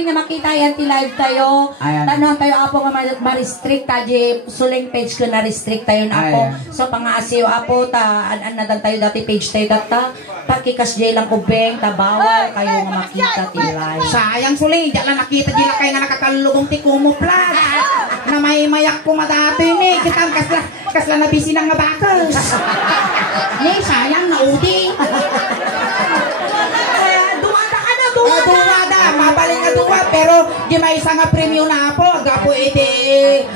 amin nga makita yan ti live tayo. Tanong tayo apo nga ma-restrict tayo suling page ko na restrict tayo na ako. So pangaasiyo apo ta nadan tayo dati page tayo data. Pakikas jay lang ubeng ta bawal kayo nga makita ti live. Sayang suling di lang nakita di kay nga nakakalugong ti kumuplat. Na may mayak ko madati ni kitang kasla na busy nang ngabakas. Ni sayang na uding. Duwada, mabaling nga duwa, pero di may isa nga premyo na po. Gapo iti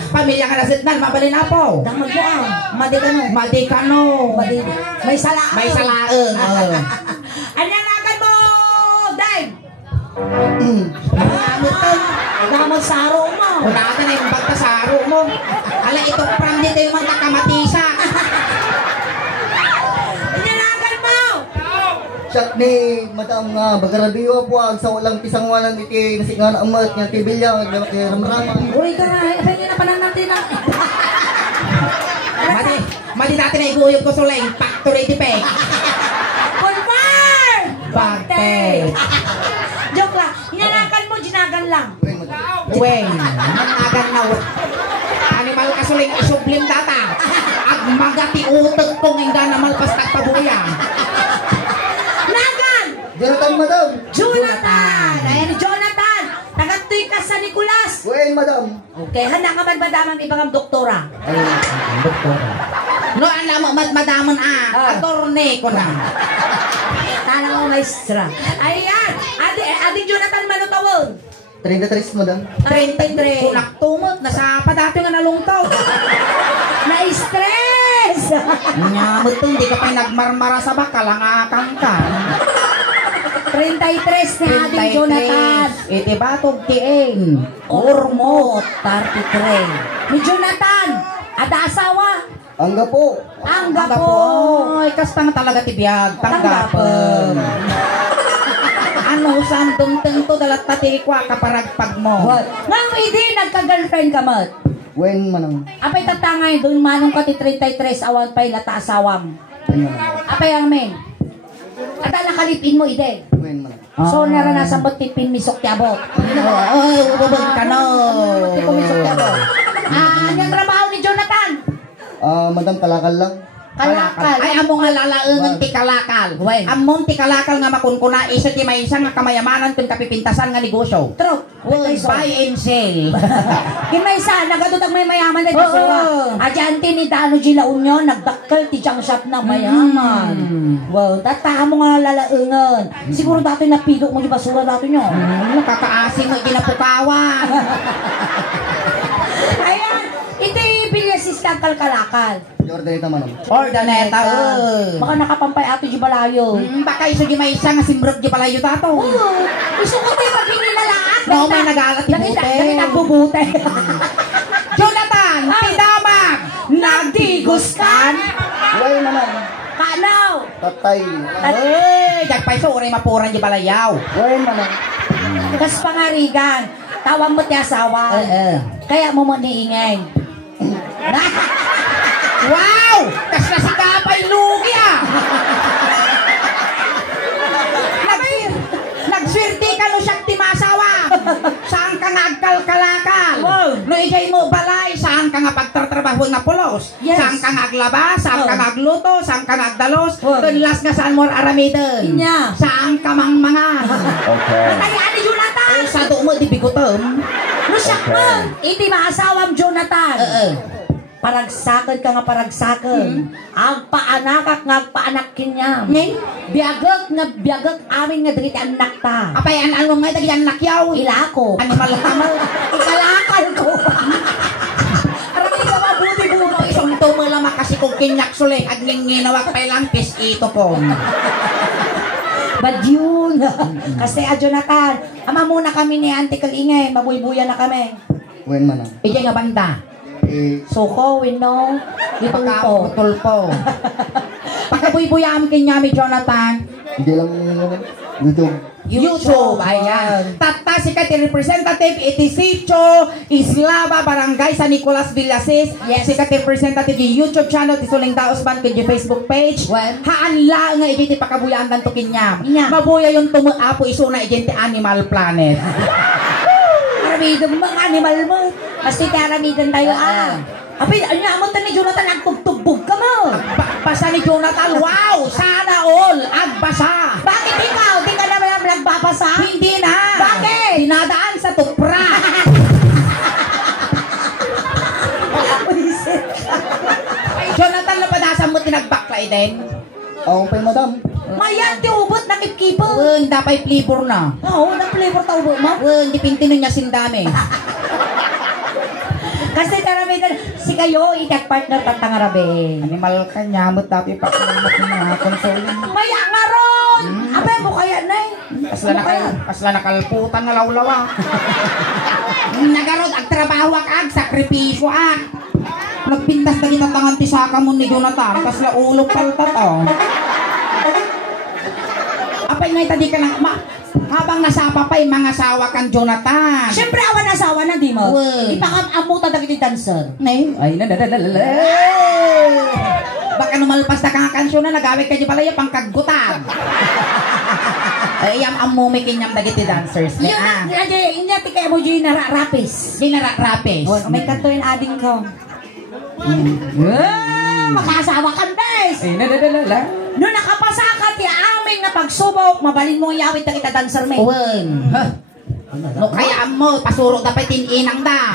pamilya nga nasitnan, mabalin na po. Damag mo madikano. Madikano. May salaan. May salaan. Anyanagan mo, Dave! Namang saro mo. Wala ka na yung bagta saro mo. Ala, ito pram dito yung mga kamatisa. Siyak ni Madam nga bagaradiyo po ang sa walang pisangwanan iti nasingan amat nga tibilya nga kay ramraman. Uy ka nga, ay na panan natin na. Madi natin na iguyog ko suleng factory di pe. Confirm! Bagte. Joke lang, hinanakan mo, ginagan lang. Weng, managan na animal ka suleng isublim data. Ag magati utag kong hindi na malpas tagpabuya. Jonathan, Madam! Jonathan! Ayan, Jonathan! Taga-tuy ka sa Nicolas! Wen, Madam! Okay, handa ka man madamang ibang doktora? Ayun, doktora. No, alam mo, madaman attorney ko na. Tala ko maestra. Ayan! Adi Jonathan, manutawon! 33, Madam. 33. Kunak tumot, nasa padati nga nalungtaw. Na-stress! Nyamot to, hindi ka pa nagmarmara sa bakal, ang akang ka. 33 ni ating Jonathan. Iti batog tieng. Ormot, 33. Ni Jonathan, ada asawa. Angga po. Angga po. Ay, kastang talaga tibiyag. Tanggapem. Ano, saan tungteng to dalat tatikwa kaparagpag mo? Nang hindi, nagka-girlfriend ka mat. Wen, Manang. Apay tatangay, doon manong ka ti 33, awan pa'y lata asawam. Apay ang men. At nakalipin mo, ide. Wen, Manang. So, naranasan mo tipin misok ti abot. Ay, ubabag ka no. Tipo misok ti abot. Yung trabaho ni Jonathan. Madam, kalakal lang. Kalakal. Ay, among nga lalaengan ti kalakal. Among ti kalakal nga makunkuna, isa ti may isang nga kamayamanan kung kapipintasan nga negosyo. True. Buy and sell. Kinaysa, nagadutag may mayaman na tisura. Adyan ni Dano Gila Union, nagdakkel ti junk shop na mayaman. Wow, tataha mo nga lalaengan. Siguro dati napilok mo di basura dati nyo. Nakakaasin mo, ginapukawan. Ayan, ito yung bilyasis kang kalkalakal. Jordanita, Manang. Ordaneta, Baka nakapampay ato di balayo. Baka iso di may isang nga simbrog di palayo dato. Gusto ko tayo pag hininalaan. No, may nag-alat ti bute. Nakita ang bubute. Jonathan, tidamag, nagdigos kan? Wen, Manang. Kanaw. Tatay. Ay, jagpay so, uray mapuran di palayaw. Wen, Manang. Kas pangarigan. Tawang mo ti asawa. Kaya mo mo niingay. Wow! Kas na si Kapay Lugi ah! Nagswerte ka no siya ti masawa! Saan ka nga agkalkalakal? No ijay mo balay, saan ka nga pagtatrabaho nga pulos? Yes. Saan ka nga aglaba? Saan ka nga agluto? Saan ka nga agdalos? Tunlas nga saan mo aramiden? Inya. Saan ka mang mga? Okay. Kaya ni Jonathan. Sa do mo di bigutom? No siya mo. Iti maasawam Jonathan. Paragsakan ka nga paragsakan. Ang paanakak nga paanak kinya. Biagak nga biagak amin nga dagiti anak ta. Apay ano nga dagiti anak yaw? Ilako. Animal tamal. Ikalakal ko. Arami ka mabuti-buti. Isang tumulama kasi kung kinyak suling agning ginawak pay lang pis ito ko. Bad yun. Kasi Jonathan, ama muna kami ni Auntie Kalingay. Mabuybuyan na kami. Wen, Manang. Ijay nga banda. Suko, wino, itulpo. Tulpo. Pagkabuybuyan kinyami Jonathan. Hindi lang YouTube. YouTube, ayan. Tata si Kati representative iti Sitio Islava Barangay San Nicolas Villasis. Yes. Si Kati representative di YouTube channel ti Suling Daos Ban kay Facebook page. Haan la nga iti pagkabuyan danto kinyam. Mabuya yung tumuapo isuna iti Animal Planet. Aramidan mga animal mo. Kasi aramidan tayo Apay, ano mo ni Jonathan, agtugtugbog ka mo. Agbasa ni Jonathan, wow! Sana all! Agbasa! Bakit ikaw? Di ka naman nagbabasa? Hindi na! Bakit? Dinadaan sa tupra! Jonathan, napadasan mo tinagbaklay din? Ako pa madam. Mayan, di ubot, nakipkipo. Dapay flavor na. Oo, na flavor ta ubot mo. Di pintino niya sindami. Kasi karamihan, si kayo, partner tatangarabe. Animal ka niya, mo tapi pa kinamat niya, konsolin. Maya nga ron! Abay mo kaya na Kasla nakalputan na lawlawa. Nagarod, agtrabaho ag, sakripisyo Nagpintas na ginatangan ti saka mo ni Jonathan, kasla ulo paltat Apay nga tadi ka na, habang nasapa pa yung mga asawa kang Jonathan. Siyempre awan asawa na di mo. Ipakamamuta na kita dancer. Ay na. Baka numalpas na kang kansyon na nagawit ka di pala yung pangkagutan. Ay yung amumi kinyang dagiti dancers. Yun na tika mo yung narapis. Ginarapis. May kanto yung ading ko. Makasawa ka guys. Ay na. No nakapasa ka ti aming na pagsubok, mabalin mo yung yawit na kita dancer may. No kaya mo, pasuro dapat inang da.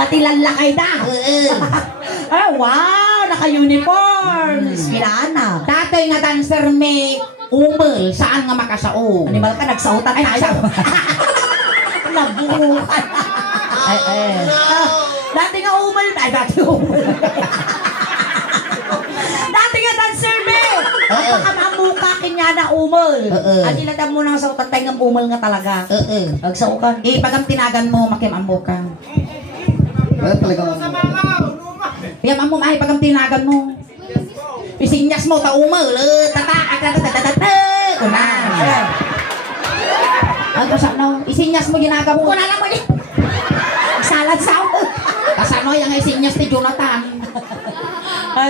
Pati lalakay da. Wow, naka-uniform. Skilana. Datoy nga dancer may umel, saan nga makasao? Animal ka, nagsautan tayo. Nabukan. Dati nga umel. Dati nga dancer me. Ang pakamamuka kanya na umel. At iladam mo nang sautan tayo ng umel nga talaga. Nagsaukan. Pagam tinagan mo, makimamuka. Wala talaga. Piyam ay pagam tinagan mo. Isinyas mo, umel. Kunan. Ang kasano, isinyas mo ginagawa mo. Kunan lang mo niya. Salad sound. Kasano yung isinyas ni Jonathan.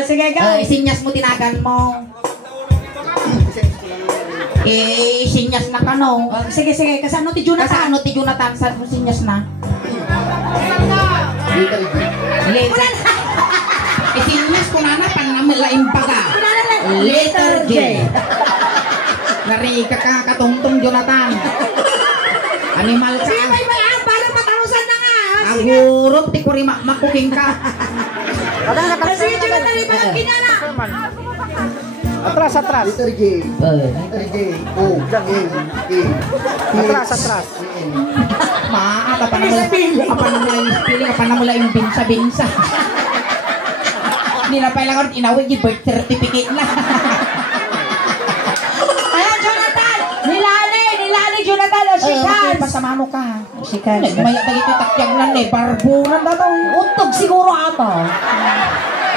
Sige ka. Isinyas mo, tinagan mo. Isinyas na ka no. Sige, kasano ti Jonathan? Kasano ti Jonathan, saan mo sinyas na? Letter. Isinyas ko na panamalaing baga. Letter J. Nariga ka katungtong Jonathan. Animal ka. Sige, may parang matarusan na nga. Agurot, ti ko rin makuking ka. Sige, Jonathan, ipagag kinana. Atras. Letter J. Letter J. O. Atras. Apa na mula yung binsa. Hindi na pala inawin yung birth certificate na. Ayan, Jonathan! Nilali, Jonathan! O, sikas! Pasamano ka. Sikas. Nagmaya ba ito takyagnan barbunan na daw. Untog siguro ato.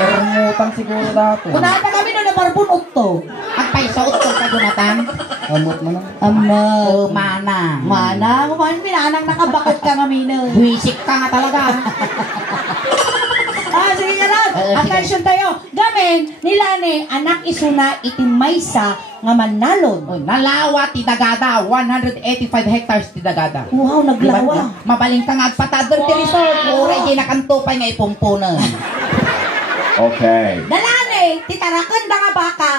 Ermutan siguro dato. Kunahan na kami na barbun untog. Ang paisa utog ka, Jonathan. Amot mo na. Mana. Kumahan pinanang nakabakot ka kami na. Buisik ka nga talaga. Sige nga lang. Attention tayo. Gamin, nilani, anak isuna itimaysa nga manalon. Nalawa ti Dagada, 185 hectares ti Dagada. Wow, naglawa. Mabaling ka nga patador ti resort. Ura, di nakantupay nga ipumpunan. Okay. Dalani, titarakan da nga baka,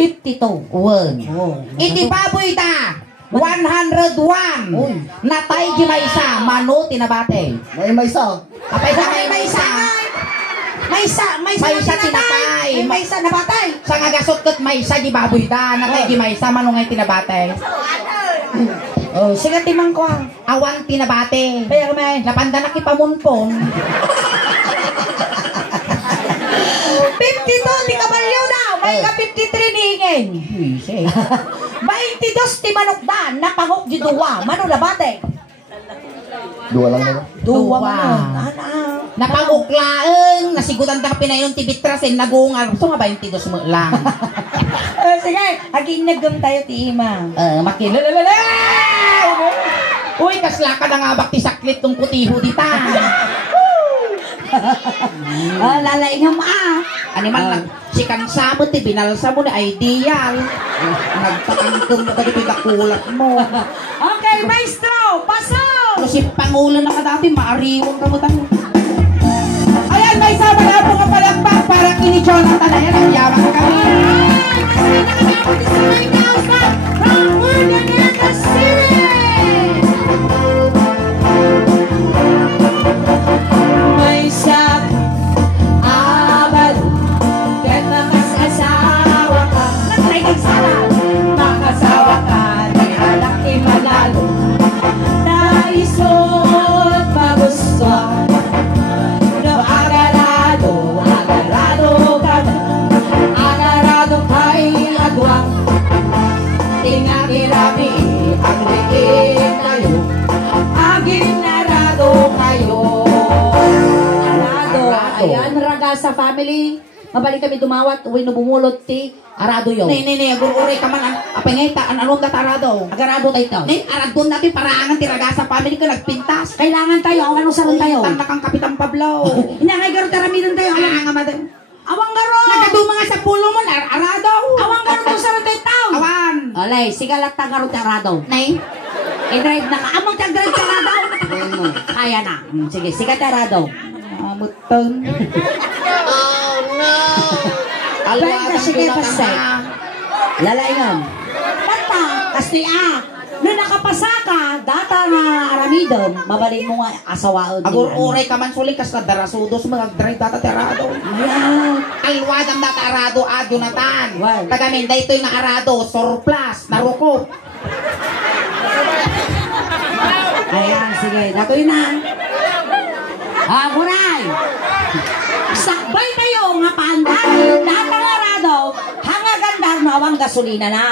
52. Iti baboy ta, 101. Natay di maysa, mano tinabate. May isa. Apay sa may maysa. Maysa tinatay. Maysa nabatay. Sa nga gasot kat maysa di baboy ta, natay di maysa, mano ngay tinabate. Sige timang ko ha. Awan tinabate. Kaya kamay. Napanda na kipamunpon. 52 ti kabalyo na. May ka 53 ni Ingeng. 22 ti manok da. Napangok di duwa. Mano labate? Dua lang na. Duwa. Napanguklaeng, nasigutan ta pinayon ti bitrasin, nagungar. So nga 22 mo lang. Sige, haginagam tayo ti ima. Makilalalala! Uy, kasla ka na nga bak ti saklit tong putiho dita. Lalaingam Animal lang, si kansamo ti binalsa mo na ideal. Nagtatangkong mo ka dito yung nakulat mo. Okay, maestro, pasok! Ano si Pangulo na ka dati, maariwang ka mo tayo. Ayan, may sama na po nga palakpak para kini Jonathan. Ayan, ang yaman kami. May sak abad kahit makasasawa ka. Nagtry kang sala. Makasawa ka, di alak imalalo. Naisot magustuhan. No, agarado ka na. Agarado kay agwang. Tingakirami ang liit tayo. Aginarado kayo. Arado. Ayan, raga sa family. Mabalik kami dumawat, uwi no bumulot ti arado yun. Nay, gururi ka man, apengeta, anong data arado? Agarado tayo ito. Nay, arado natin, paraangan tiraga sa family ka, nagpintas. Kailangan tayo, awan ng saron tayo. Tanda kang Kapitan Pablo. Inangay garo taramidan tayo. Ayan nga madam. Awang garo. Nagkaduma nga sa pulo mo, arado. Awang garo ng saron tayo tao. Awan. Alay, sigalat ta garo ti arado. Nay, I-drive na ka. Amang tag-drive ti arado. Kaya na. Sige, sigat ti arado. muton. Oh no! Alay ka sige pasay. Lalayon. Bata, kasi no nakapasa ka, data nga aramidom, mabalik mo nga asawaon. Agur uray ka man suling kas na darasudos mag-drive data terado. Yeah. Alwad ang data arado Jonathan. Wow. Tagaminda ito'y na arado, surplus, naruko. Ayan, sige, datoy na. Aguray! Sakbay kayo nga paandan, data nga rado, hanga gandar na awang gasolina na.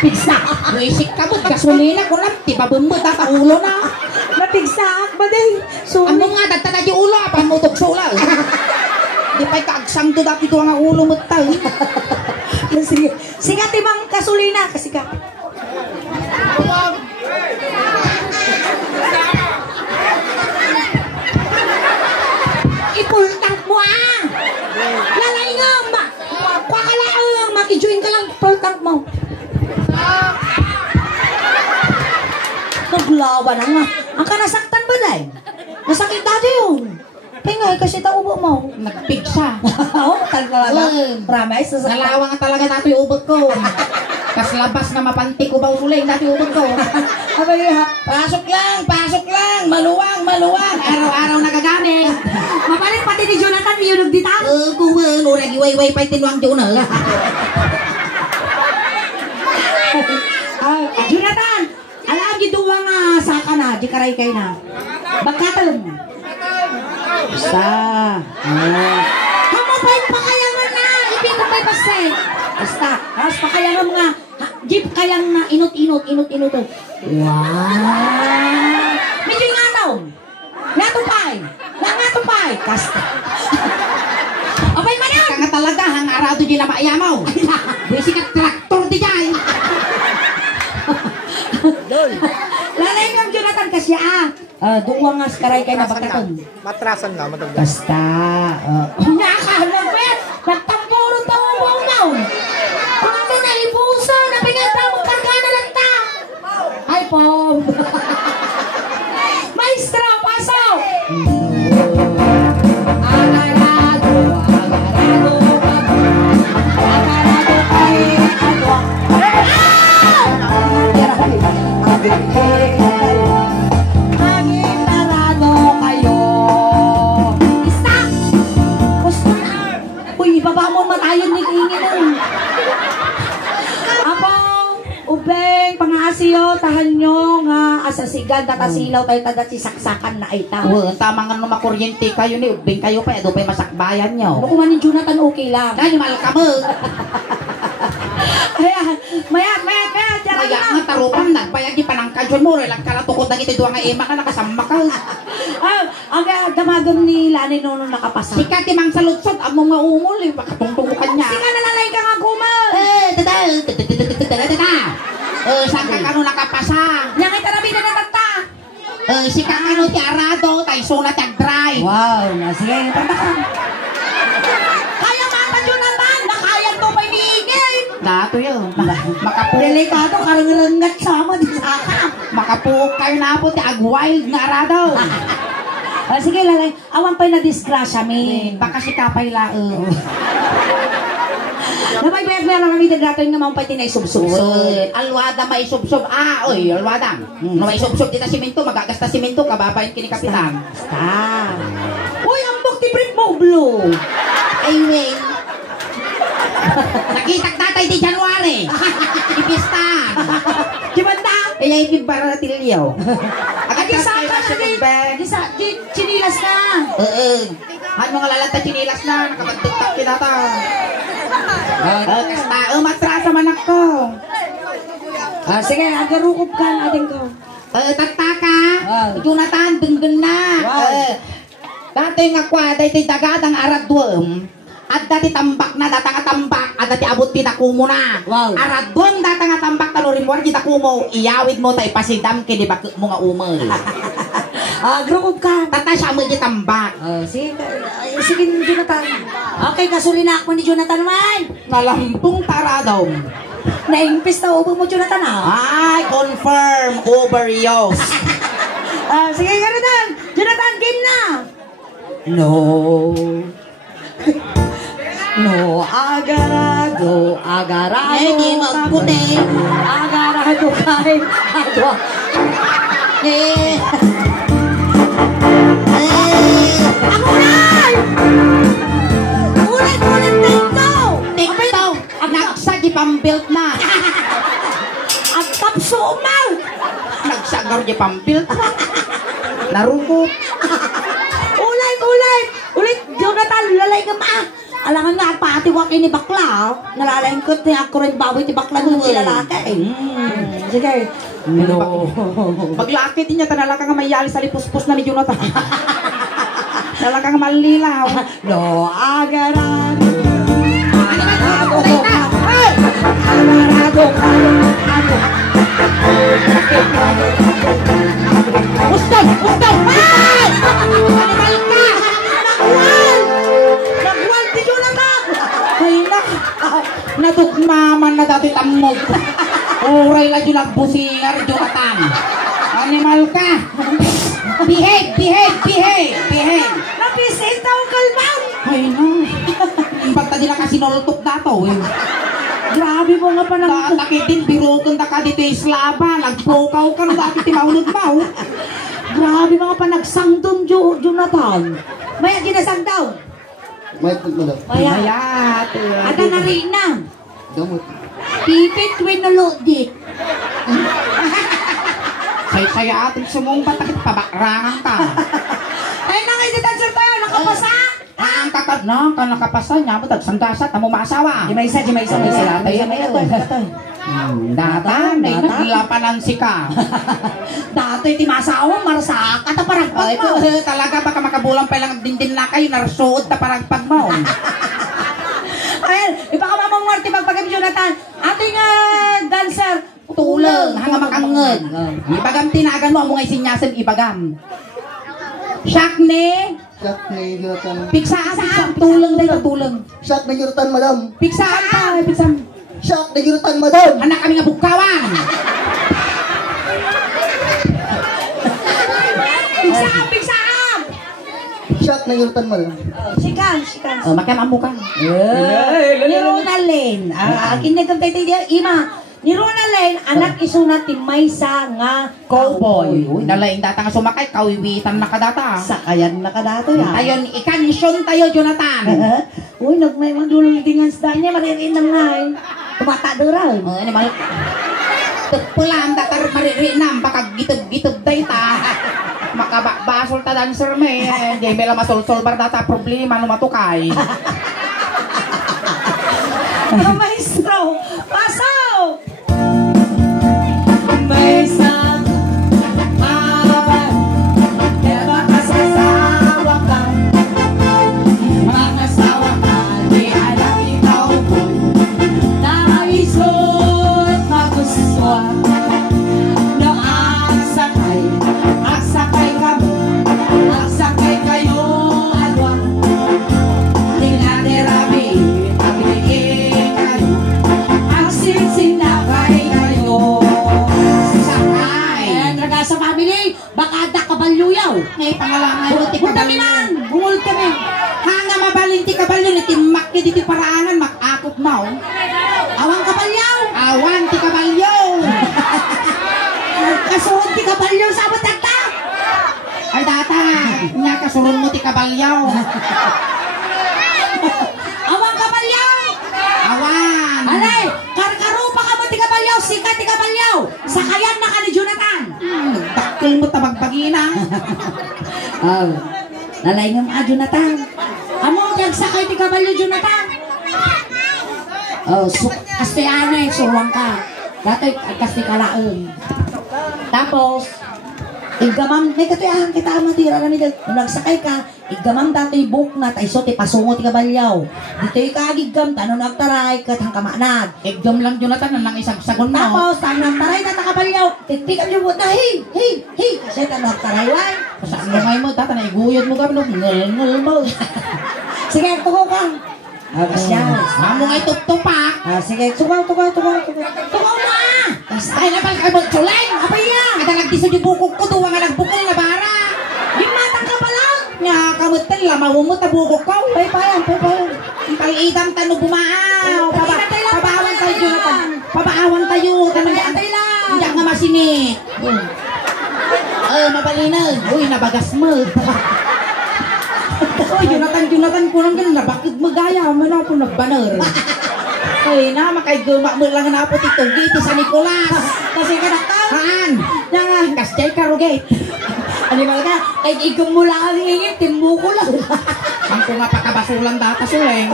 Pigsa, wisik ka mo, gasolina ko lang, tibabon mo, data ulo na. Napigsaak ba din? Ano nga, dagtana di ulo, apa mo tugsula. Di pa'y kaagsam to, dati to ang ulo mo tayo. Sige, sige tibang gasolina, kasi ka. Ipultang mo lalay nga kwakalaang makijoin ka lang pultang mo. Naglawa na nga ang kanasaktan ba dahil nasakit dati yun pingay kasi taubo mo Nagpigsa. oo talaga promise Nalawa nga talaga dati yung ubot ko. Kas labas na mapantik ko ba usulay dati yung ubot ko. abay ha Pasok lang, maluwang, araw-araw nagagamit. mapalit pati ni Jonathan iyunog di tao Kuwan, urag iway-way pa'y tinuang diyo na. Jonathan alam giduwa nga saka na di karay kay na bagkaton sa hamapay pakayangan na ipinapay pasay basta tapos pakayangan nga jeep kayang na inot-inot wow medyo nga daw natupay kasta okay man yun Kanga talaga, hang arado di na maayamaw. Bisi ka traktor di jay. lalay kang Jonathan kasi duwa nga skaray kay na bagkaton Matrasan nga, matagda. basta nakahalapit nagtampuro to ang buong naon kung ano na ipuso na pinagta magkarga na lang ta ay po maestra pasok agarado kay ano aginarado kayo stop gusto na uy ibaba mo matayon ni ingin apong ubeng pangaasiyo tahan nyo nga asasigan tatasilaw tayo tadat si saksakan na ay tao Tama nga nung makuryente kayo ni ubing kayo pa, doon pa'y masakbayan nyo. kung man ni Jonathan okay lang Kaya malkamag. ayan mayat Kaya nga tarupan, nagbayag di panangkadyon mo, relang karatukot na ito nga ema ka, nakasama ka. ang damagam ni Lani nono nakapasa Sika timang sa lutsot, amo nga umol, pakatungtungo ka niya. sika nalalay ka nga gumal Saan ka kano nakapasa? yang ay tarabi na natata Sika kano ti arado, tayo sunat yung drive. wow sige tantakan kaya mata Jonathan nakayag to pa iniigay Dato yun. Makapuli. delikado karangarangat sama di saka Makapuok kayo na po, ti ag-wild nga aradaw. Sige, lalay. Awan pa'y na-disgrasya, min. Baka si kapay lao. Napay bayag-bayag lang kami dito nga maupay tinaisubsub. Alwada may subsob. Oy, alwada. No may subsob dito simento, magagasta simento, kababayan kini kapitan. Basta. Uy, ang bukti brief mo, Blue. Ay, wait. Nakita tatay di January. Ipistan. Kimanda? Kaya hindi para natilyaw. Agi sa ka na din. Agi sa, chinilas na. Ano mga lalata chinilas na, nakapagtiktak kinata. Kasta, matrasa man ako. Sige, agarukup ka na ating ko. Tataka, Jonathan, denggen na. Dati nga kwa, dati dagatang aradwem. At dati tambak na, datang atambak. At dati abot pinakumo na. Wow. Aradwem, datang atambak, talurin mo, kita kumo. Iyawid mo, tayo pasidam, kini bakit mo nga umel. Agarukup ka. Tata siya mo tambak. Sige, Jonathan. Okay, kasuli na ako ni Jonathan man. Nalampung taradom. Naimpis na ubo mo, Jonathan, Ay, confirm, overuse. Sige, Jonathan. Jonathan, game na. No. No, agarado, agarado. Eh, di magputi. Agarado kay adwa. Ako na! Ulit, Tikto, nagsagi pambilt na. ang tapso umaw. Nagsagar di pambilt na. Narukot. Ulit, Jonathan, lalay ka ma. Alangan nga, patiwak ni bakla. Nalalain ko, ako rin baboy ti bakla nung lalaki. Sige. No. Maglakit niya, tanalaka nga mayali sa lipuspos na ni Jonathan. Nalaka nga malilaw. No, agarado. Ustaw! Ay! Animal ka! Nagwal ti Jonathan! Ay na! Natugmaman na dati tamog. Uray lang yung nagbusingar, Jonathan. Animal ka! Behave! Napisit tao kalmaw! Ay na! Basta di na kasi nolutok dato eh. Grabe mo nga pa nang... Tatakitin, biruton na ka dito islaba. Nagpukaw ka na dati timahulog-maw. Grabe mga pa nagsangdon, Jonathan. Maya ginasang daw. May pagmala. Maya. Ada na rin na. Gamot. Pipit winulodit. Say-saya ating sumumpat takit pabakrangan ka. Ay, nakaididansar tayo, nakapasa. Ang kakad na, ka nakapasa niya, matag sandasa, tamo maasawa. May isa. May sila tayo. Data, naglapanan si ka. Dati ti masawa, marasa ka, taparagpag mo. Talaga, baka makabulang pa lang din na kayo, narsuod na paragpag mo. Ayan, ipakamamang Marty magpagam Jonathan. Ating dancer, Tulang, hanga makangod. Ibagam tinagan mo, mga isinyasan, ibagam. Shakne, Shot na Jonathan. piksaan, tulang na ito, tulang. Shot na Jonathan, madam. Piksaan pa, piksaan. Shot na Jonathan, madam. Anak kami nga bukawan. Piksaan! Shot na Jonathan, madam. sikan. Oh, makiamamu ka. Ni Ronalyn, kinagam tayo tayo, ima. Ni Ronalyn, anak isunat ti Maysa nga cowboy. Uy, nalaing data nga sumakay, kawiwitan na kadata. Sakayan na kadato ya. Ayon, ikansyon tayo, Jonathan. Uy, nagmay mga dulundingan sa niya, maririnam na eh. Tumata doral. Oh, ano mal? Pulaan datar maririnam, baka gitog-gitog day ta. Makabasol ta dancer me. Hindi may lang masolsol bar data problema no matukay. Maestro, pasaw! Maysa, diba kasasawa ka? Mga sawa ka, di alam ikaw po. Naisot maguswa. No, agsakay ka mo. Agsakay kayo, alwa. Tinaderabi, pabili kayo. pangalangan mo ti kabalyo. Bungol kami. Hanga mabalin ti kabalyo ni timak ki diti parangan makakop mo. Awang kabalyaw. Awan ti kabalyo. Kasuhod ti kabalyaw sa abot tagta. Ay data, nya kasurun mo ti kabalyo. Awang kabalyaw. Awan. Alay, karkaro pa ka mo ti kabalyaw, sikat ti kabalyaw. Sakayan na ka ni Jonathan. Takil mo tabagbagina. Nalay nga mga Jonathan. Amo nagsakay ti kabalyo Jonathan. Kasti anay, suwang ka. Dato'y kasti kalaong. Tapos, igamam, may katuyahan kita matira namin. Nagsakay ka, igamam dato'y book na, taiso ti pasungo ti kabalyaw. Dito'y kagigam, tanong nagtaray, katang kamanag. Igdom lang Jonathan, nang isang sagon mo. Tapos, tanong nagtaray na kabalyaw. Tiktikan niyo mo na, hey. Kasi tanong nagtaray, why? Saan mo ngayon mo, tata, naiguyod mo kami, ngul mo. Sige, tuko ka. Mamo ngay tup-tupak. Sige, tukaw na! Ay, napal ka mo, tsuleng! Apay na! Kita nagdisa yung bukog ko, tuwa nga nagbukol na bara. Yung matang ka pa lang! Nga, kamutan, lamaw mo, tabukog ko. Payan. Ang pag-idang tanong bumaaw. Pabaawan tayo, Jonathan. Pabaawan tayo. Antay lang! Hindi nga masinit. Mabalinag. Uy, nabagas mo. Uy, Jonathan, kurang ganun na. Bakit magaya? Ano ako nagbaner? Uy, na, makaiguma mo lang na po titugi sa Nicolas. Kasi ka naktaw! Haan? Yan, kasjay ka, Rugate. Animal ka, kahit ikaw mo lang ang hingit, timbo ko lang. Ang ko nga pakabasulang data, Suleng.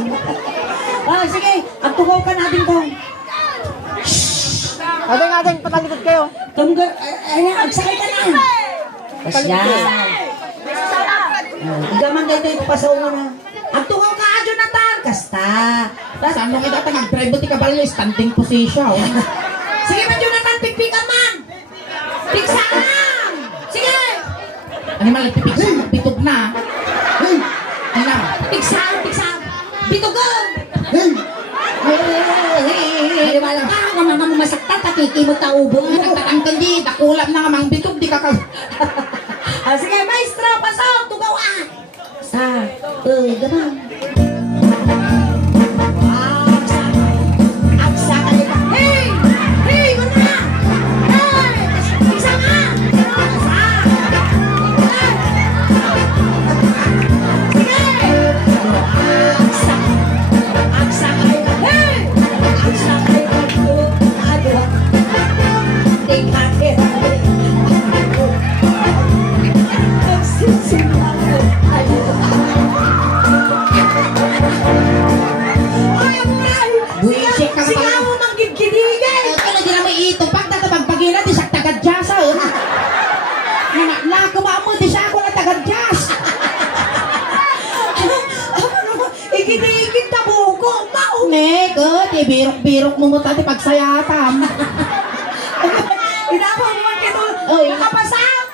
Sige, ang tukaw ka natin ko. Adeng, patalikod kayo. Agsakay ka na. Pasya. Igaman dito yung pasaungan na. Ang tukaw ka, Jonathan. Kasta. Saan mo kita nag-drive mo ti kabalyo, standing position. Sige man, Jonathan, pigpikan man. Pigsaan. Sige. Animal, pipiksan, bitog na. Ano? Pigsaan. Bitugan. Animal, Mga masaktan, tatiki mo taubong mo. nagtatangkan di, dakulam na nga mang bitog, di ka ka... Sige, maestro, pasok, tugaw ah. Gaman. Agsakay ka. Hey, guna. Hey, isa nga. Agsakay ka. Hey, agsakay ka. Tingkakit. Buisik ka Sige pala. mo manggigkidigay! Ito na di na may itupag na tabagpagina, di siya tagad-jasa. Nakuha mo, di siya ako na tagad-jas. Ikidigit na buko! Mao! Nego, di birok-birok mo mo tati pagsayatam. Inapaw naman kito! Oy. Nakapasap!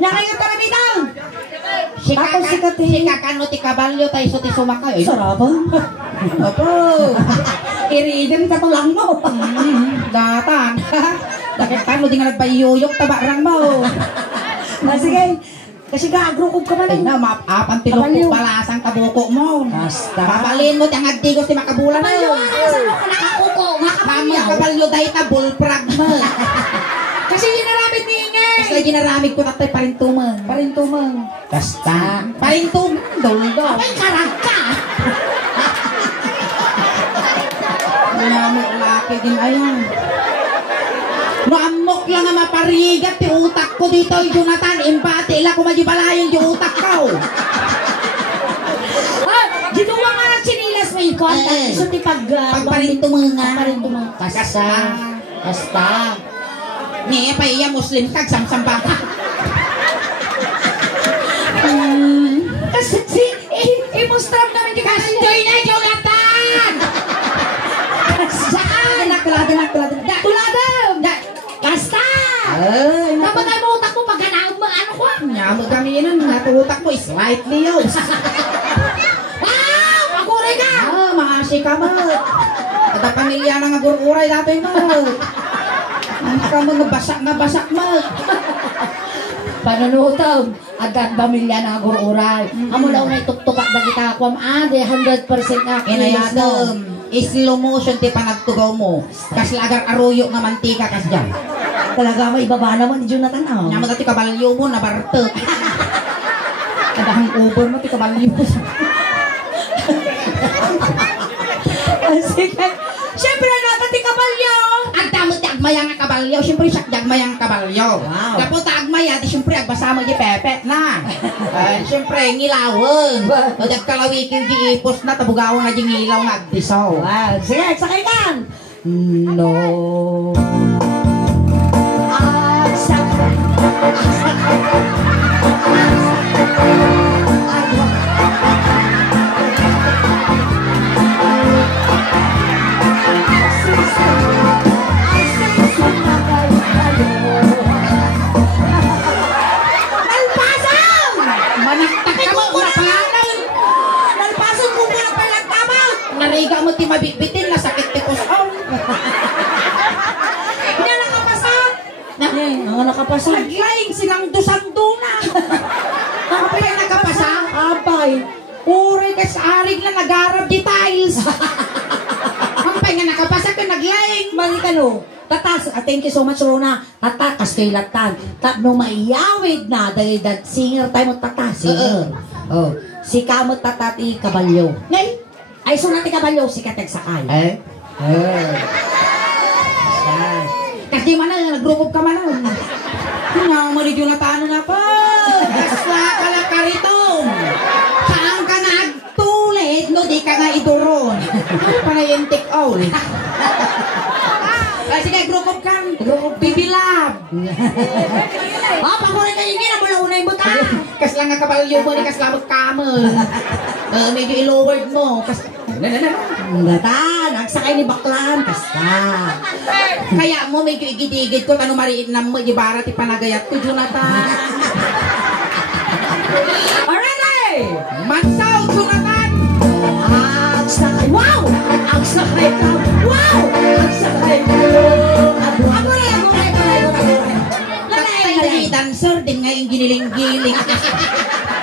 Yan kayo taramitaw! Tapos Si sikatin. kakano ti kabalyo tayo so ti sumakay. Sarapan? Opo. Iridim ka tulang mo! Datan. Bakit paano di nga nagbayuyok tabarang mo? Sige! Kasi ka-agrokog ka man Ay na, maapan Kabalyo. tilok palasang kabuko mo. Basta. Pabalin mo, tiyang agdigos ti makabulan mo. Kabalyo! Saan mo ka nakakuko? Nga Kamang kabalyo! kabalyo dahi ta bullfrog mo. Kasi ginaramit ni Ingay! Kasi ginaramid ko tatay parintuman. Parintumang. Basta. Parintuman. Doldo. Ay, karagka! Namamok laki din ayan. Maamok lang nga maparigat ti utak ko dito, Jonathan. Impati lang kung majibalayan di utak ko. Ginawa nga ng chinilas mo yung contact. So, di Pagparintuman nga. Pagparintumang. Basta. Ni pa iya Muslim kag samsamba. Kasi, imustrap namin di Kastoy na, Jonathan! Saan? Tuladan! Basta! Kapag ay mo utak mo, pagkanaog mo, ano ko? Nyamo kami yun, natutak mo, slightly yun. Maguray ka! Mahasi ka mo. At ang pamilya na nga gururay dati mo. Ang ka mo nabasak mo. Panunutom, agad pamilya na agururay. Amo lang na ituktupak na kita. Kwam ade, 100% na kilos mo. Slow motion ti panagtugaw mo. Kas lagar aruyo nga mantika kas dyan. Talaga may ibaba naman ni Jonathan. Nya mo dati kabalyo mo na bartek. Kadahang over mo ti kabalyo mo. Sige. Siyempre na ti kabalyo. Ang tamo ti agmayang nga kabalyo. Siyempre siya ti agmayang kabalyo. Wow. Kapag ta agmaya, di siyempre agbasama di pepe na. Siyempre ngilawon. O dagkalawikin di ipos na tabugawon na di ngilaw nga agdisaw. Wow. Sige, sakay kan. No. Nariga mo ti mabitbitin na sakit ti pusaw. Nga nakapasa. Nga nakapasa. Naglaing silang dusang-duna. Kapag nakapasa, Abay. uri kas arig na nagarab di tiles. Kapag nga nakapasa ka naglaing. Mali ka no. Tatas, thank you so much Rona. Tatakas kay latan. Nung maiyawid na, dahil that singer tayo mo tatas. Singer. Oh. Si kamot tatati kabalyo. Ngay? Ay, so natin kabalyo, si kateg sakay. Kasi man na, nag-group ka man na. Nga, mali Jonathan na pa. Kasla ka na karitong. Saan ka na agtulit, no di ka nga iduron. Panayentik all. Ay, sige, group of ka. Bibilab. Pakurin ka yung gina, mula unay mo ta. Kasla nga kabalyo mo, ni kaslamot kamel. Medyo i-lowered mo. Gatan, nagsakay ni Baklan, kasta. Kaya mo, medyo igidigid ko, tanong mariin na mo, di barat ipanagayat ko, Jonathan. Alright! Mansaw, Jonathan! Agsakay, wow! Agsakay ka, wow! Agsakay ka. Aguray. Tatay dancer din ngayon giniling-giling.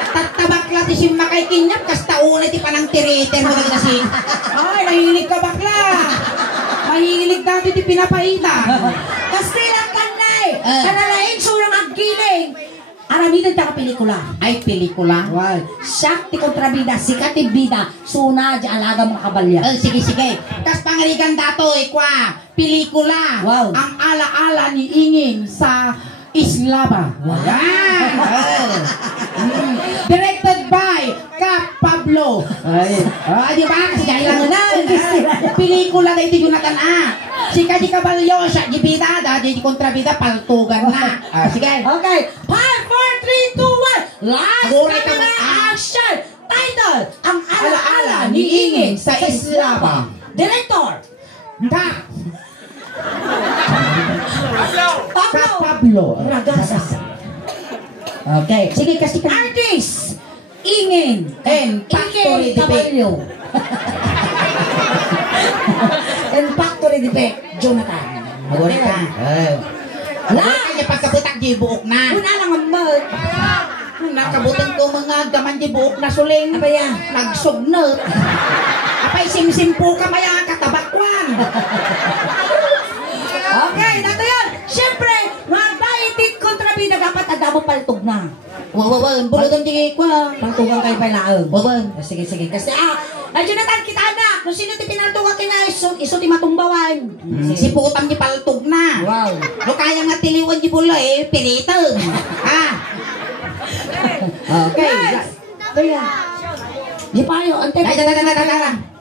Tatabakla ti si makay kinyap, kas taunay ti panang tiriter mo kasi. Ay, nahilig ka bakla. Mahilig dati ti pinapaita. Kasi lang kanay, kanalain surang aggiling. Aramidan ta ka pelikula. Ay, pelikula? Wow. Siyak ti kontrabida, sikat ti bida, suna di alaga mga kabalya. Sige. Kas pangaligan dato, kwa, pelikula. Wow. Ang ala-ala ni Inging sa Islaba. Wow. Directed by Cap Pablo. Di ba? Kasi dahil lang na. Pelikula na ito Jonathan Si Kadi Caballo, siya di bida, di kontrabida, paltugan na. Sige. Okay. 5, 4, 3, 2, 1. Last camera action. Title, Ang Ala-Ala ni Inging sa Islaba. Director, Cap Pablo Ragasa. Okay. Sige, kasi artist, Inging and Factory Debate. And Factory Debate, Jonathan. Maguri ka. Wala kanya pagkabutak di buok na. Una lang ang mag. Nakabutan ko mga gaman di buok na suling. Apa yan? Nagsugnot. Apay simsim po ka maya katabakwan. Okay, nato yun. Siyempre, mga baitik kontrabida dapat agamo paltog na. Wawan, bulutan di ko. Paltugan kayo pa laang. Wawan. Sige. Kasi Jonathan, kita na. Kung sino ti pinaltugan kina, iso ti matumbawan. Si putam di paltog na. Wow. Lo kaya nga tiliwan di bulo pinitong. Okay. Ito yan. Di pa yun. Ante.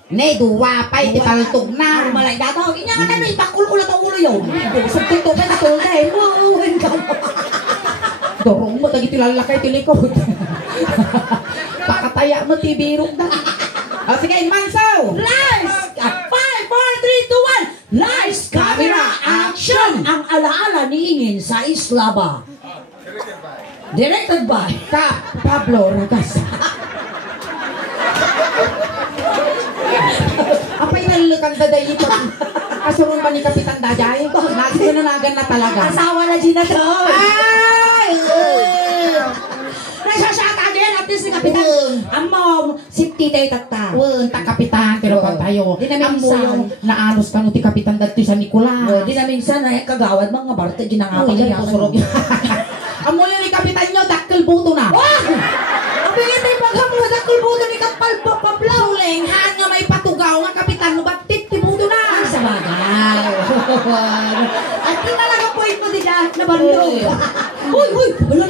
Ne, duwapay di paltog na. Malay dato. Inya nga na, ipakul-ulat ang ulo yun. Subtito pa na tulad eh. Wow, dorong mo, tagi tilalakay tilikod. Pakataya mo, tibirong na. Sige, Mansaw! Lights! 5, 4, 3, 2, 1. Lights, camera, action! Ang Ala-Ala ni Inging sa Islaba. Directed by Cap Pablo Ragasa. Apay nalulukang daday ito. Kasurun pa ni Kapitan Dajay. Nagsunanagan na talaga. asawa na Gina to. Ay! kapitan. Amo, safety tayo tata. Wen, ta kapitan, pero pa tayo. Di na Amo minsan. yung naanos ka no ti kapitan dati sa Nicolas. Di na minsan na kagawad mga barte ginangapag Yan po surog. Amo yung ni kapitan nyo, dakkel buto na. Wah! Abi nga tayo paghamla dakol buto ni kapal papablaw. Suleng, han nga may patugaw nga kapitan mo, ba't ti buto na? Sa bagay. At kinalaga po ito di lahat na bandog. Uy, uy! Wala.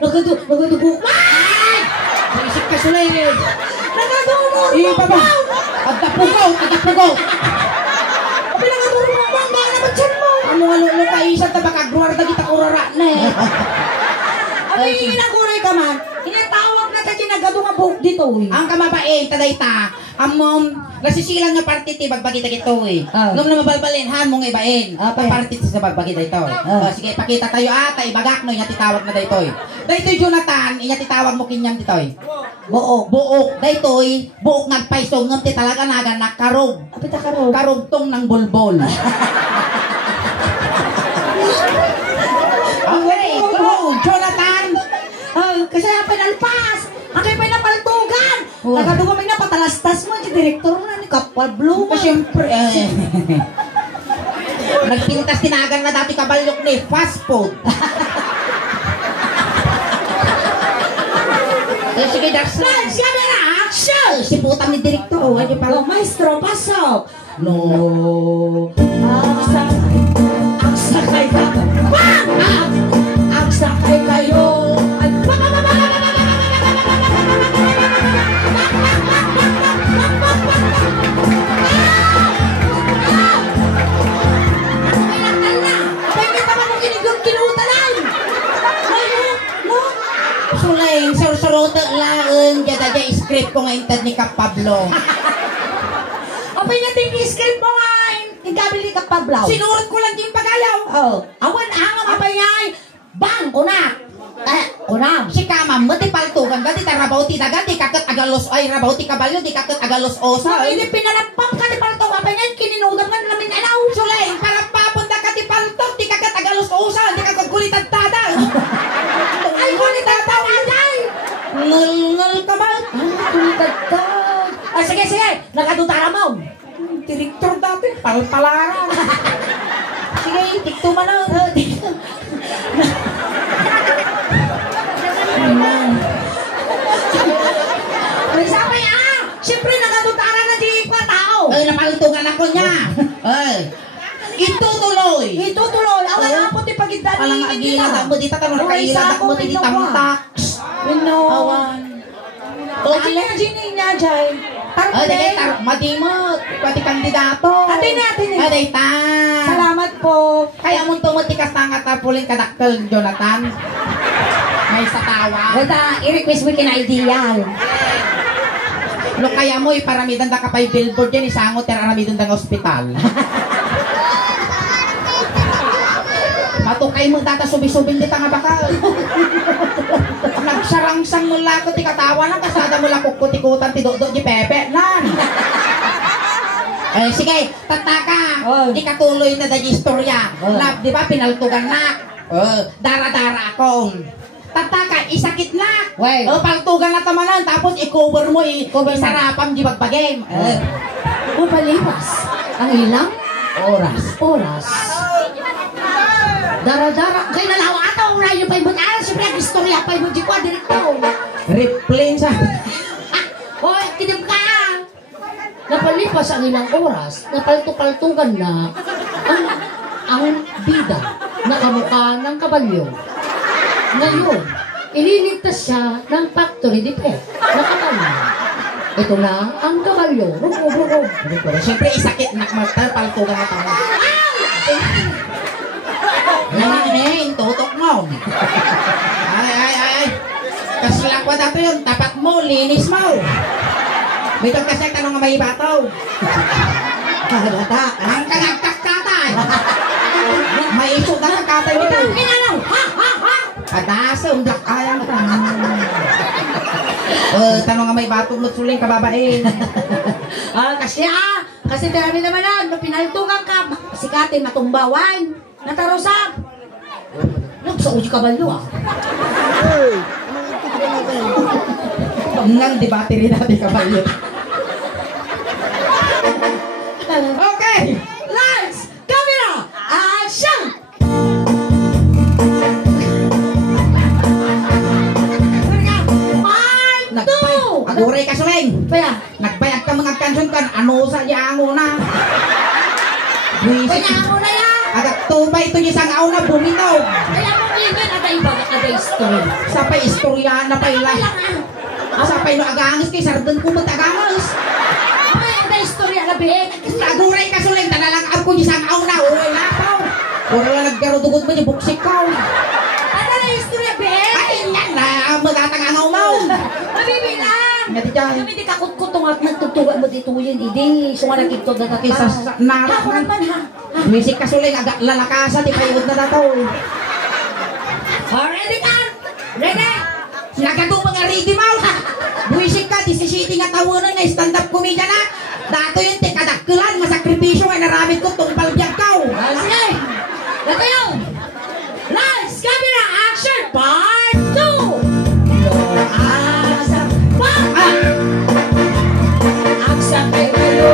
Nagadugo. Ay! Isip ka suleng. Nagadugo! Iba ba? Agdapugaw. Abi nagadugo mo ang mga naman dyan mo. Ano kaisa ta baka gruar ta kita kurara na eh. Abi inaguray ka man. Inatawag na tayo nagadugo nga buhok dito. Ang kamabain, taday ta. Amom, nasisilang nga party ti bagbagita kito eh. Ngam na mabalbalin, han mong ibain. Party sa bagbagita ito. Sige, pakita tayo tay bagak no, inya titawag na daytoy. Daytoy Jonathan, inya titawag mo kinyam ditoy. Buok. Daytoy, buok nagpaisong ngam ti talaga naganak karog. Apita karog. Karugtong ng bulbol. Okay, go, Jonathan. Kasi apa nalpas. Ang kayo pa napaltugan. Nagadugo may napatalastas mo. Si direktor mo na ni Kapal Blue. Siyempre, nagpintas tinagan na dati kabalyok ni fast food. Sige, that's right. Camera action! Si putang ni direktor. Ano pa? Maestro, pasok! No. Ang sakay ka. Ang sakay kayo. Ay, Suleng, sur-surutan laeng jada script ko nga intad ni Kap Pablo. apay natin i-script mo nga. Ikabil ni Kapablaw. Sinurot ko lang yung pagayaw. Awan ang apay nga ay bang, kunak. Kunam. Si Kamam, mati paltugan ka, di tarabaw ti dagan, di kakat agalos, ay rabaw ti kabalyo, di kakat agalos osa. Hindi pinalampam ka ni Paltong. Apay nga kininugan man namin alaw. Suleng, para papunta ka ti paltog, di kakat agalos osa, di kakat kulitan tada. Ay, kulit ang tawaday. Ngul ka ba? Kulit ang sige. Nakadutara mo. Direktor dati, palpalaran. Sige, tikto man na. May sabay siyempre nakadutara na di pa tao. Ay, napaltungan ako niya. Ay, itutuloy. Away nga po ti pagidani. Palang agiladak mo, di tatanong kailadak mo, di tamtak. Awan. O, Ano yung gini niya, Jai? ay, di madimot. Pati kandidato. Atin na. Aday ta. Salamat po. Kaya mong tumutikas na nga tapulin kadakkel, Jonathan. May sa tawa. Wala, i-request mo kina-ideal. Lo kaya mo, iparamidan da ka pa'y billboard yan, isangot, teraramidan da nga ospital. Matukay mo data subi-subin dita nga bakal. Nagsarangsang mo lakot, ti katawa lang, kasada mo lakot kutikutan, ti do-do, di pepe, nan. Sige, tataka. Di katuloy na da istorya. Di ba, pinaltugan na. Dara-dara akong. Tataka, isakit na. Paltugan na tamanan, tapos i-cover mo, isarapam di bagbagem. Palipas. Ang ilang oras. Dara-dara. Kaya nalawa ata, wala yung pa ibang alas. Siyempre, ang istorya pa ibang jikwa, direkto. Replane sa... Hoy, kinim ka. Napalipas ang ilang oras, napalto-paltugan na ang bida na kamukha ng kabalyo. Ngayon, ililigtas siya ng factory defect na kabalyo. Ito na ang kabalyo. Rugog. Siyempre, isakit na paltugan na tayo. Nanganin, tutok mo. Ay. Kasi lang ko dato yun, tapat mo, linis mo. May itong kasi tanong nga may bataw. Ang kanagtak katay. May iso na sa katay nito. Atasa, umblak ayang ka. Tanong nga may batong nutsuling kababain. Kasi dami naman mapinaltugan ka. Sikatin, matumbawan. Natarosap. Sa uji kabalyo Nang debate rin natin kabayo. Okay! Lights, camera, action! Aguray ka suling! Kaya, Nagbayad ka mga kansyon kan, ano sa yaango na? kaya mo na yan! Agak tubay ito yung isang aw na bumitaw. Kaya mo ngayon, aday ba, aday story. Sa pa istorya na pa ila. Sa pa ilo agangis kay sardan ko matagangis. Ay, aday story, alabihin. Aguray ka suling, tanalang ako yung isang aw na. Uray na pa. Uray na nagkarutugod mo yung buksik ka. Ano na yung story, alabihin? Ay, yan na. Magatangangaw mo. Mabibilang! Ngati dyan. Kami di kakot-kutong at nagtutugan mo dito yun, hindi. Sumalakit to na Kisa natata. narak Kakuran man. man ha. Wisik ka suling, agak lalakasan, di payod na dato. Ready ka? Ready? Nagkatong mga ready mouth. Wisik ka, 17 nga tawanan na stand-up comedian na. Dato yun, kadakkelan, masakripisyo ay naramit ko tong palbyag ka. Sige! Ito yun! Lights, camera, action, part 2! Asa pa! Aksa kayo!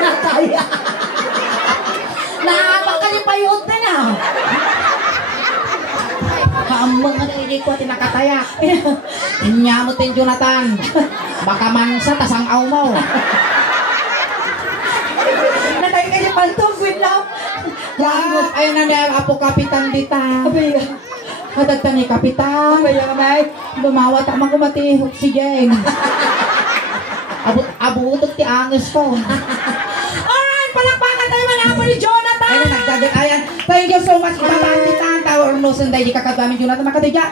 Nakaya! Nakapagkalipayot na na! Kaambang nga hindi ko tinakataya. Inyamutin Jonathan. Baka mansa tasang aw mo. Natay ka niya pantog, wait lang! Yan, ayun na niya, apo kapitan dita. Abay, Kadagtan ni kapitan. abay, abay! Lumawat ang mga kumati oxygen. Abutot ti anges ko. Alright, palakpakan tayo malaman ni Jonathan! Ayun, nagdagat. Ayan, thank you so much. Kapitan, tawar mo sunday di kakagamin Jonathan makatidya.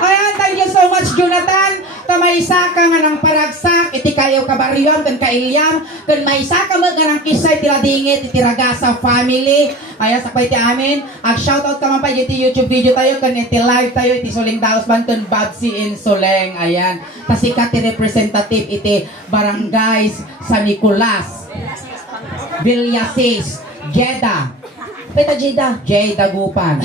Ayan, thank you so much Jonathan. Tamaysa ka nga ng paragsak, iti kayo kabaryom, kan kailyam, kan maysa ka mga ng kisay, tiradingit, itiraga sa family. Ayan, sakbay ti amin. Shoutout ka man pa, iti YouTube video tayo, kan iti live tayo, iti Suling Daos man, kan Babsi in Suleng. Ayan, tasikat ti representative, iti barangays sa Nicolas, Villasis, Jeddah, Peta Jida. Jeddah Gupan.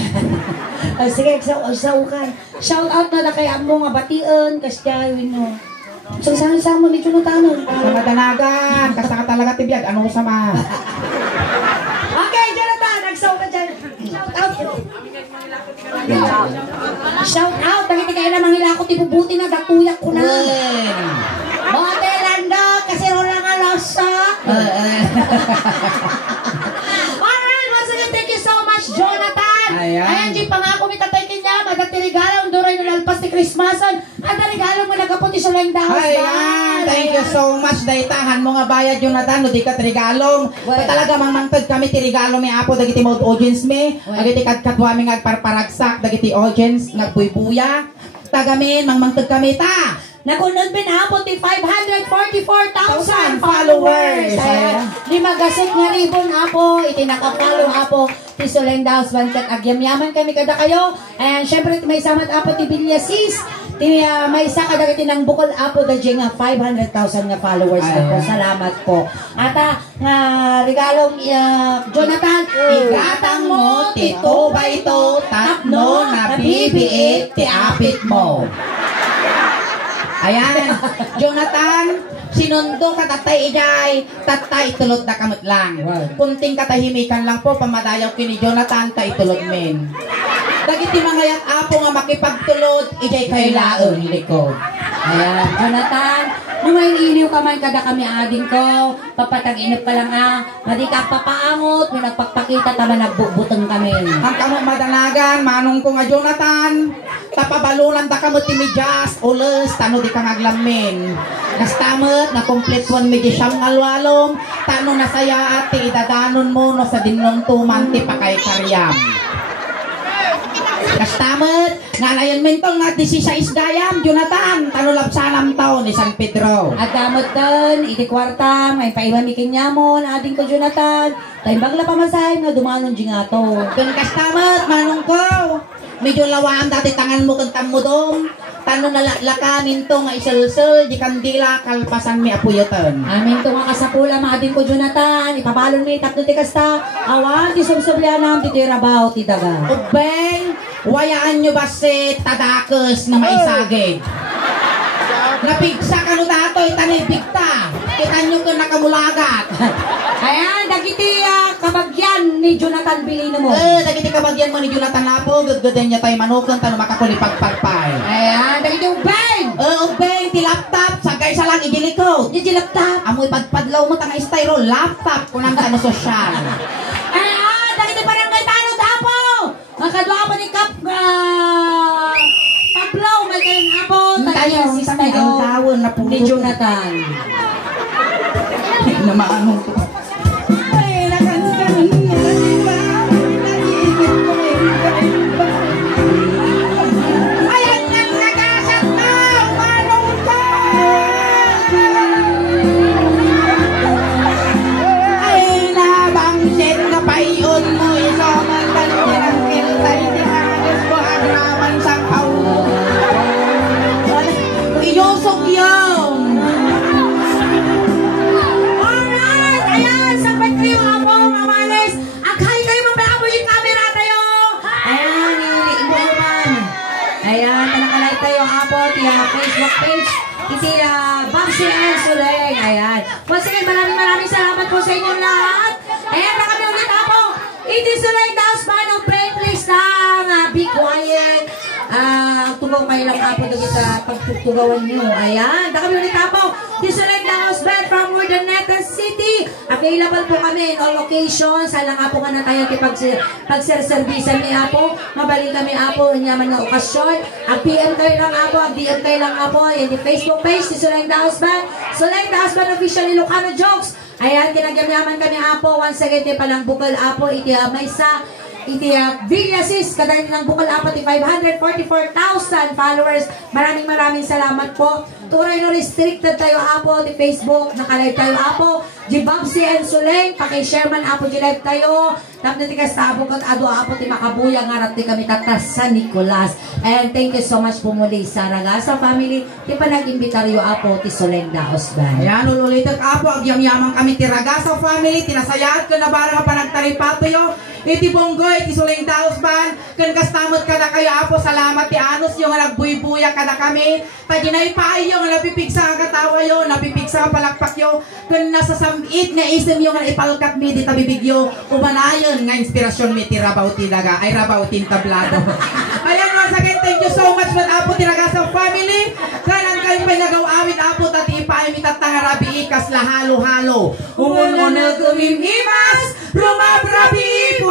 Sige, saukan. Shout out na kay amo nga bation, kasya, no. So, saan mo ni Jonathan? Sa madanagan, kasa ka talaga tibiyag, ano ko sama? Okay, Jonathan, nagsaw ka dyan. Shout out. Shout out, bakit kayo na mangilakot, ibubuti na, datuyak ko na. Motelando, kasi wala nga lasa. Alright, once again, thank you so much, Jonathan. Ayan, G, pangako mi tatay kanya, magatiregalo, duray na lalpas ni Christmasan. At regalo mo nagaputi sa Suling Daos. Ayan, thank you so much. Daitahan mo nga bayad Jonathan, no di ka trigalom. Talaga mamangtad kami ti regalo mi apo dagiti mod audience mi. Dagiti kadkatwa mi ngagparparagsak dagiti audience nagbuy-buya. Tagamin mangmangtad kami ta. Nakunod bin hapon ti 544,000 followers. Di magasit nga ribon hapo, itinakapalo hapo ti Suling Daos bantat agyamyaman kami kada kayo. And syempre may samat hapo ti Villasis. Ti may isa kada kiti nang bukol apo da nga 500,000 nga followers na po. Salamat po. Ata nga regalong Jonathan, igatang mo tito ba ito tapno na bibiit ti apit mo. Ayan, Jonathan, sinundo ka tatay ijay, tatay tulod na kamot lang. Kunting katahimikan lang po, pamadayaw kini Jonathan, tay tulod men. Dagiti mga yat apo nga makipagtulod, ijay kayo laon likod. Ayan, Jonathan, nung may iniw ka man kada kami ading ko, papatag-inip ka lang madi ka papaangot, may nagpagpakita tama nagbubutang kami. Ang kamot madanagan, manong ko nga Jonathan, tapabalulan ta kamot ti medyas, ules, tano di ka ngaglamin. Nastamot, na kompletuan medyo siyang alwalom, tano nasaya ati, idadanon mo no sa dinong tuman ti pakay karyam. Kastamot, ngalayan mentong nga 16 gayam, Jonathan, tanulapsanam taon ni San Pedro. At damot doon, iti kwarta, may paiwan ni Kinyamon, ading ko Jonathan, tayo bagla pamasahin na dumanon jingato. Kung kastamot, manong ko, medyo lawaan dati tangan mo kang tamudong, Tanong na lakamin to nga isulsul, di kandila, kalpasan mi apuyotan. Amin to nga kasapula, mga din ko Jonathan, ipabalon mi, tapno ti kasta, awan, ti sumsublyanam, ti tirabaw, ti daga. Ubeng, wayaan nyo ba si Tadakos na maisagid? Napigsa ka no dato, itanibigta. Kita nyo ka nakamulagat. Ayan, dagiti kabagyan ni Jonathan Bilino mo. Dagiti kabagyan mo ni Jonathan Lapo, gudgudan niya tayo manukan, tanong makakulipagpagpay. Ayan, dagiti ubeng. Ubeng, ti laptop, sagay sa lang igilikod. Di laptop. Amoy pagpadlaw mo tanga styro, laptop, kunang ka na sosyal. Ayan, dagiti barangay tanong dapo. Makadwa mo ni Kap, Pablo, may kayong apo. Tayo, isang tawon na po ni Jonathan. Namaanong to. Ay, nakankan niya, diba? Nag-iigit ko ayan nang nagasat na! Manong ka! Ay, nabangsit na payon mo, isoman ka ng kiltay, tinagos ko agraman sa kawo. Iyosok yun! Facebook page, iti Babsi and Suleng. Ayan. Once again, maraming salamat po sa inyong lahat. Ayan na kami ulit po. Iti Suleng Daos Manong Pray, please lang. Be quiet. Tugaw kayo lang po doon sa pagtutugawan nyo. Ayan. Na kami ulit po. Iti Suleng Daos Band from Urdaneta City. Available po kami in all locations. Alang po nga na tayo pagserservisan ni Apo. Mabalik kami Apo ang yaman na okasyon. Ang PM kayo lang Apo, ang DM kayo lang Apo. Yan yung Facebook page si Suleng Daos Band. Suleng Daos Band official Ilocano Jokes. Ayan, kinagamyaman kami Apo. Once again, di palang bukal Apo. Iti Maysa. Iti Villasis. Kadang ng bukal Apo. Iti 544,000 followers. Maraming salamat po. Turay no restricted tayo Apo di Facebook, naka-live tayo Apo. Di Babsi and Suleng, paki-share man Apo di live tayo. Tapos ti kastabog at ado Apo ti makabuya ngarat ti kami tatas sa Nicolas. And thank you so much po muli sa Ragasa family. Ti panag-imbitaryo Apo ti Suleng Daos Band. Ayan, ulitin Apo, agyam-yamang kami ti Ragasa family, tinasayat ko na barang panagtaripato yo. Iti Bonggoy, ti Suleng Daos Band, kan kastamot kada kayo Apo, salamat ti Anos yung nagbuy-buya kada kami. Tadinay pa yung napipigsa ang katawa yo, napipigsa ang palakpak yo, kan nasa samit nga isim yung ipalkat mi di tabibigyo, umanayon nga inspirasyon mi ti Rabaw ti Daga, ay Rabaw ti Tablado. Ayan once again, thank you so much man Apo ti Ragasa family. Kanan kayo pa nagaw-awit Apo, tati ipaay mi tatangarabi ikas lahalo-halo. Umununag umimimas, rumabrabi